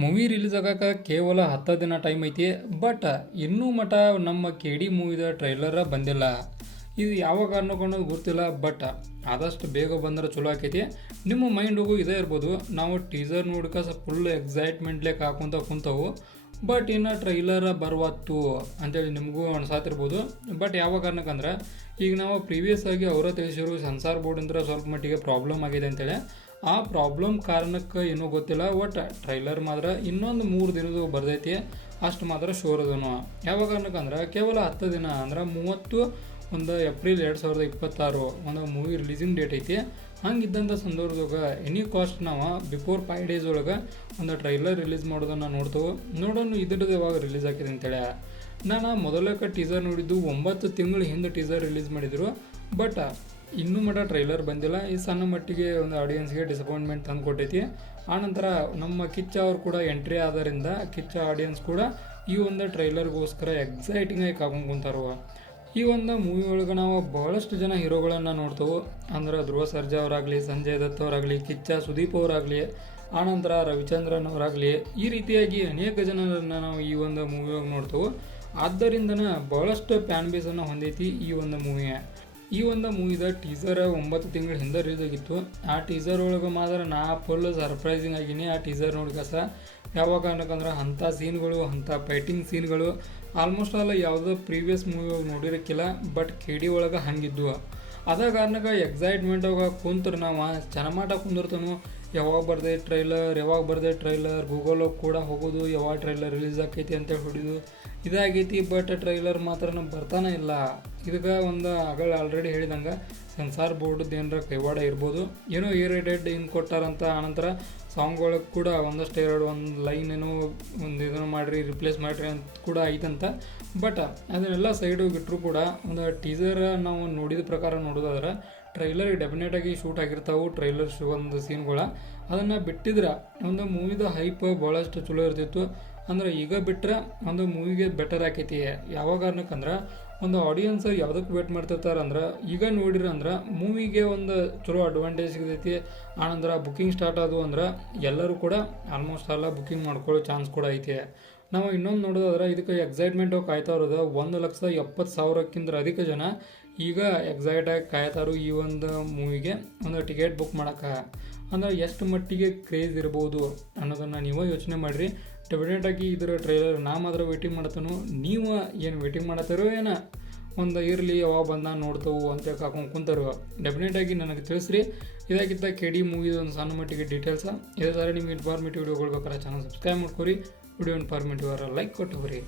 Movie release ಆಗಾಕ ಕೇವಲ 10 ದಿನ ಟೈಮ್ ಐತಿ. ಬಟ್ ಇನ್ನೂ ಮಟ ನಮ್ಮ ಕೆ.ಡಿ ಮೂವಿದ ಟ್ರೈಲರ ಬಂದಿಲ್ಲ. ಇದು ಯಾವ ಕಾರಣಕ್ಕೆ ಅನ್ನೋದು ಗೊತ್ತಿಲ್ಲ. ಬಟ್ ಆದಷ್ಟು ಬೇಗ ಬಂದ್ರೆ ಚಲೋ ಆಕೈತಿ. ನಿಮ್ಮ ಮೈಂಡಿಗೂ ಇದೇ ಇರ್ಬೋದು, ನಾವು ಟೀಸರ್ ನೋಡ್ಕ ಫುಲ್ ಎಕ್ಸೈಟ್ಮೆಂಟ್ಲೇಕ್ ಹಾಕೊಂತ ಕುಂತವು. ಬಟ್ ಇನ್ನು ಟ್ರೈಲರ ಬರ್ವತ್ತು ಅಂತೇಳಿ ನಿಮಗೂ ಅನ್ಸಾತಿರ್ಬೋದು. ಬಟ್ ಯಾವ ಕಾರಣಕ್ಕಂದ್ರೆ ಈಗ ನಾವು ಪ್ರೀವಿಯಸ್ ಆಗಿ ಅವರ ತಿಳಿಸಿರು ಸೆನ್ಸಾರ್ ಬೋರ್ಡ್ ಅಂದ್ರೆ ಸ್ವಲ್ಪ ಮಟ್ಟಿಗೆ ಪ್ರಾಬ್ಲಮ್ ಆಗಿದೆ ಅಂತೇಳಿ. ಆ ಪ್ರಾಬ್ಲಮ್ ಕಾರಣಕ್ಕೆ ಏನೂ ಗೊತ್ತಿಲ್ಲ. ಒಟ್ಟು ಟ್ರೈಲರ್ ಮಾತ್ರ ಇನ್ನೊಂದು 3 ದಿನದ ಬರ್ದೈತಿ, ಅಷ್ಟು ಮಾತ್ರ ಶೋರ್ ಅದನು. ಯಾವ ಕಾರಣಕ್ಕಂದ್ರೆ ಕೇವಲ 10 ದಿನ ಅಂದ್ರೆ 30 ಏಪ್ರಿಲ್ 2026 ಒಂದು ಮೂವಿ ರಿಲೀಸಿಂಗ್ ಡೇಟ್ ಐತಿ. ಹಂಗಿದ್ದಂಥ ಸಂದರ್ಭದಾಗ ಎನಿ ಕಾಸ್ಟ್ ನಾವು ಬಿಫೋರ್ 5 ಡೇಸ್ ಒಳಗೆ ಒಂದು ಟ್ರೈಲರ್ ರಿಲೀಸ್ ಮಾಡೋದನ್ನು ನೋಡ್ತೇವೆ. ನೋಡೋಣ ಇದ್ರದ್ದು ಯಾವಾಗ ರಿಲೀಸ್ ಆಗಿದೆ ಅಂತೇಳಿ. ನಾನು ಮೊದಲಕ್ಕೆ ಟೀಸರ್ ನೋಡಿದ್ದು 9 ತಿಂಗಳ ಹಿಂದೆ ಟೀಸರ್ ರಿಲೀಸ್ ಮಾಡಿದರು. ಬಟ್ ಇನ್ನೂ ಮಟ್ಟ ಟ್ರೈಲರ್ ಬಂದಿಲ್ಲ. ಈ ಸಣ್ಣ ಮಟ್ಟಿಗೆ ಒಂದು ಆಡಿಯನ್ಸ್ಗೆ ಡಿಸಪಾಯಿಂಟ್ಮೆಂಟ್ ತಂದು ಕೊಟ್ಟೈತಿ. ಆನಂತರ ನಮ್ಮ ಕಿಚ್ಚ ಅವ್ರು ಕೂಡ ಎಂಟ್ರಿ ಆದ್ದರಿಂದ ಕಿಚ್ಚ ಆಡಿಯನ್ಸ್ ಕೂಡ ಈ ಒಂದು ಟ್ರೈಲರ್ಗೋಸ್ಕರ ಎಕ್ಸೈಟಿಂಗ್ ಆಗಿ ಕಾಕೊಂಡು ಕುಂತಾರು. ಈ ಒಂದು ಮೂವಿ ಒಳಗೆ ನಾವು ಬಹಳಷ್ಟು ಜನ ಹೀರೋಗಳನ್ನು ನೋಡ್ತೇವೆ. ಅಂದ್ರೆ ಧ್ರುವ ಸರ್ಜಾ ಅವರಾಗಲಿ, ಸಂಜಯ್ ದತ್ ಅವರಾಗಲಿ, ಕಿಚ್ಚ ಸುದೀಪ್ ಅವರಾಗಲಿ, ಆನಂತರ ರವಿಚಂದ್ರನ್ ಅವರಾಗಲಿ, ಈ ರೀತಿಯಾಗಿ ಅನೇಕ ಜನರನ್ನು ನಾವು ಈ ಒಂದು ಮೂವಿಯಾಗ ನೋಡ್ತೇವೆ. ಆದ್ದರಿಂದನೇ ಬಹಳಷ್ಟು ಫ್ಯಾನ್ ಬೇಸನ್ನು ಹೊಂದೈತಿ ಈ ಒಂದು ಮೂವಿ. ಈ ಒಂದು ಮೂವಿದ ಟೀಸರ್ 9 ತಿಂಗಳ ಹಿಂದೆ ರಿಲೀಸ್ ಆಗಿತ್ತು. ಆ ಟೀಸರ್ ಒಳಗೆ ಮಾತ್ರ ನಾ ಫುಲ್ ಸರ್ಪ್ರೈಸಿಂಗ್ ಆಗಿನಿ ಆ ಟೀಸರ್ ನೋಡ್ಕಸ. ಯಾವ ಕಾರಣಕ್ಕಂದ್ರೆ ಅಂಥ ಸೀನ್ಗಳು, ಅಂಥ ಫೈಟಿಂಗ್ ಸೀನ್ಗಳು ಆಲ್ಮೋಸ್ಟ್ ಆಲ್ ಯಾವುದೋ ಪ್ರೀವಿಯಸ್ ಮೂವಿ ನೋಡಿರಕ್ಕಿಲ್ಲ. ಬಟ್ ಕೆ.ಡಿ ಒಳಗೆ ಹಂಗಿದ್ವು. ಅದ ಕಾರಣಕ್ಕೆ ಎಕ್ಸೈಟ್ಮೆಂಟಾಗ ಕುಂತ್ರೆ ನಾವು ಚೆನ್ನಮಾಟ ಕುಂದಿರ್ತಾನು. ಯಾವಾಗ ಬರ್ದೆ ಟ್ರೈಲರ್ ಗೂಗಲ್ ಕೂಡ ಹೋಗೋದು, ಯಾವಾಗ ಟ್ರೈಲರ್ ರಿಲೀಸ್ ಆಕೈತಿ ಅಂತೇಳಿ ಹೊಡಿದು ಇದಾಗೈತಿ. ಬಟ್ ಟ್ರೈಲರ್ ಮಾತ್ರ ಬರ್ತಾನೆ ಇಲ್ಲ. ಇದಕ್ಕೆ ಒಂದು ಆಲ್ರೆಡಿ ಹೇಳಿದಂಗೆ ಸೆನ್ಸಾರ್ ಬೋರ್ಡ್ದು ಏನರ ಕೈವಾಡ ಇರ್ಬೋದು. ಏನೋ ಏರಿಟೆಡ್ ಹಿಂಗೆ ಕೊಟ್ಟಾರಂತ. ಆನಂತರ ಸಾಂಗ್ಗಳಿಗೆ ಕೂಡ ಒಂದಷ್ಟು ಒಂದು ಲೈನ್ ಏನೋ ಒಂದು ಇದನ್ನು ಮಾಡಿರಿ, ರಿಪ್ಲೇಸ್ ಮಾಡಿರಿ ಅಂತ ಕೂಡ ಐತಂತ. ಬಟ್ ಅದನ್ನೆಲ್ಲ ಸೈಡ್ ಹೋಗಿಟ್ರು ಕೂಡ ಒಂದು ಟೀಸರ್ ನಾವು ನೋಡಿದ ಪ್ರಕಾರ ನೋಡೋದಾದ್ರೆ ಟ್ರೈಲರ್ ಡೆಫಿನೆಟಾಗಿ ಶೂಟ್ ಆಗಿರ್ತಾವೆ. ಟ್ರೈಲರ್ ಒಂದು ಸೀನ್ಗಳ ಅದನ್ನು ಬಿಟ್ಟಿದ್ರೆ ಒಂದು ಮೂವಿದ ಹೈಪ್ ಭಾಳಷ್ಟು ಚಲೋ ಇರ್ತಿತ್ತು. ಅಂದ್ರೆ ಈಗ ಬಿಟ್ಟರೆ ಒಂದು ಮೂವಿಗೆ ಬೆಟರ್ ಆಕೈತಿ. ಯಾವ ಕಾರಣಕ್ಕಂದ್ರೆ ಒಂದು ಆಡಿಯನ್ಸ್ ಯಾವುದಕ್ಕೆ ವೇಟ್ ಮಾಡ್ತಿರ್ತಾರೆ ಅಂದ್ರೆ ಈಗ ನೋಡಿರಿ ಅಂದ್ರೆ ಮೂವಿಗೆ ಒಂದು ಚಲೋ ಅಡ್ವಾಂಟೇಜ್ ಸಿಗತೈತಿ. ಆನಂತರ ಬುಕ್ಕಿಂಗ್ ಸ್ಟಾರ್ಟ್ ಆದವು ಅಂದ್ರೆ ಎಲ್ಲರೂ ಕೂಡ ಆಲ್ಮೋಸ್ಟ್ ಎಲ್ಲ ಬುಕ್ಕಿಂಗ್ ಮಾಡ್ಕೊಳ್ಳೋ ಚಾನ್ಸ್ ಕೂಡ ಐತಿ. ನಾವು ಇನ್ನೊಂದು ನೋಡೋದಾದ್ರೆ ಇದಕ್ಕೆ ಎಕ್ಸೈಟ್ಮೆಂಟಾಗಿ ಕಾಯ್ತಾ ಇರೋದು 1,70,000 ಅಧಿಕ ಜನ ಈಗ ಎಕ್ಸೈಟಾಗಿ ಕಾಯ್ತಾರು ಈ ಒಂದು ಮೂವಿಗೆ ಒಂದು ಟಿಕೆಟ್ ಬುಕ್ ಮಾಡೋಕೆ. ಅಂದ್ರೆ ಎಷ್ಟು ಮಟ್ಟಿಗೆ ಕ್ರೇಜ್ ಇರ್ಬೋದು ಅನ್ನೋದನ್ನು ನೀವು ಯೋಚನೆ ಮಾಡಿರಿ. ಡೆಫಿನೆಟಾಗಿ ಇದರ ಟ್ರೈಲರ್ ನಾ ಮಾತ್ರ ವೇಟಿಂಗ್ ಮಾಡತ್ತನು. ನೀವು ಏನು ವೇಟಿಂಗ್ ಮಾಡತ್ತಾರೋ ಏನೋ ಒಂದು ಇರಲಿ ಯಾವಾಗ ಬಂದ ನೋಡ್ತವು ಅಂತ ಹಾಕೊಂಡು ಕುಂತಾರೋ. ಡೆಫಿನೆಟಾಗಿ ನನಗೆ ತಿಳಿಸ್ರಿ. ಇದಾಗಿದ್ದ ಕೆ.ಡಿ ಮೂವಿದು ಒಂದು ಸಣ್ಣ ಮಟ್ಟಿಗೆ ಡೀಟೇಲ್ಸ. ಇದೇ ಥರ ನಿಮ್ಗೆ ಇನ್ಫಾರ್ಮೇಟಿವ್ ವಿಡಿಯೋಗಳು ಬೇಕಾದ್ರೆ ಚಾನಲ್ ಸಬ್ಸ್ಕ್ರೈಬ್ ಮಾಡ್ಕೊರಿ. ವಿಡಿಯೋ ಇನ್ಫಾರ್ಮೇಟಿವ್ ಲೈಕ್ ಕೊಟ್ಟು ಹೋಗ್ರಿ.